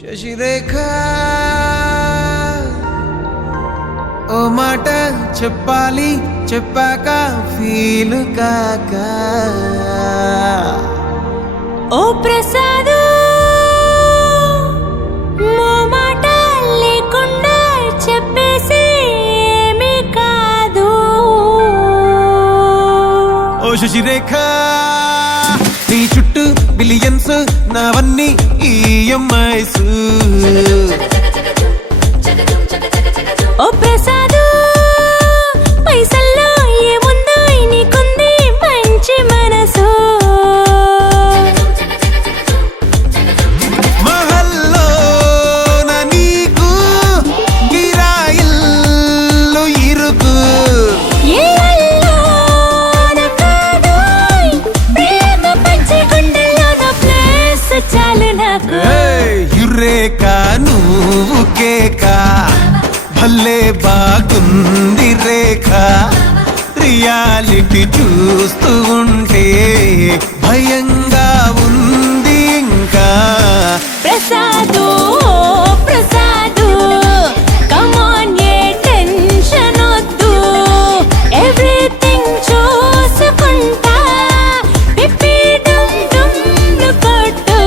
శశిరేఖ ఓ మాట చెప్పాలి చెప్పాక ఫీల్ కాక ఓ ప్రసాద్ మో మాట లేకుండా చెప్పేసి ఏమీ కాదు. ఓ శశిరేఖ నీ చుట్టూ బిలియన్స్ నావన్నీ ఈఎంఐస్. ఓ ప్రసాద్ పైసల్లో ఏముందో నీకుంది మంచి మనసు. మహల్లో నా నీకు గిరాయిల్లు ఇరుకు. ఏళ్ళలో నా కాదు ప్రేమ పంచే గుండెల్లో నా ప్లేస్ చాలు నాకు. యురేక నువ్వు కేక భలే బాగుంది రేఖ. రియాలిటీ చూస్తూ ఉంటే భయంగా ఉంది ఇంకా. ప్రసాదు ప్రసాదు కమాన్ ఏ టెన్షన్ వద్దు, ఎవ్రీథింగ్ చూసుకుంటా పిప్పి డమ్ డమ్ కొట్టు.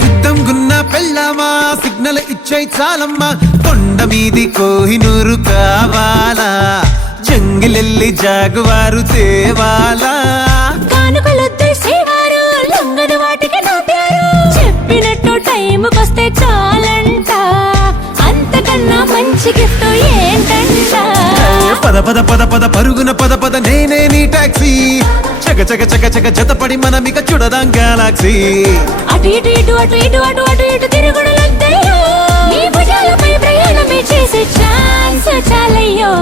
సిద్ధంగున్న పెళ్ళామా సిగ్నల్ ఇచ్చే చాలమ్మా. కొండ మీది కోహినూరు కావాలా, జంగిలెల్లి జాగువారు తేవాలా. కానుకలొద్దు శ్రీవారు లొంగని వాటికి నా పేరు, చెప్పినట్టు టైంకొస్తే చాలంట, అంతకన్నా మంచి గిఫ్ట్ ఏంటంట. పద పద పద పద పరుగున పద పద నేనే నీ టాక్సీ. చక చక చక చక జతపడి మనమిక చూడదాం గెలాక్సీ. అటు ఇటు ఇటు అటు ఇటు అటు అటు ఇటు తిరుగుడులొద్దయ్యో, నీ భుజాలపై ప్రయాణమే చేసే ఛాన్స్ చాలయ్యో.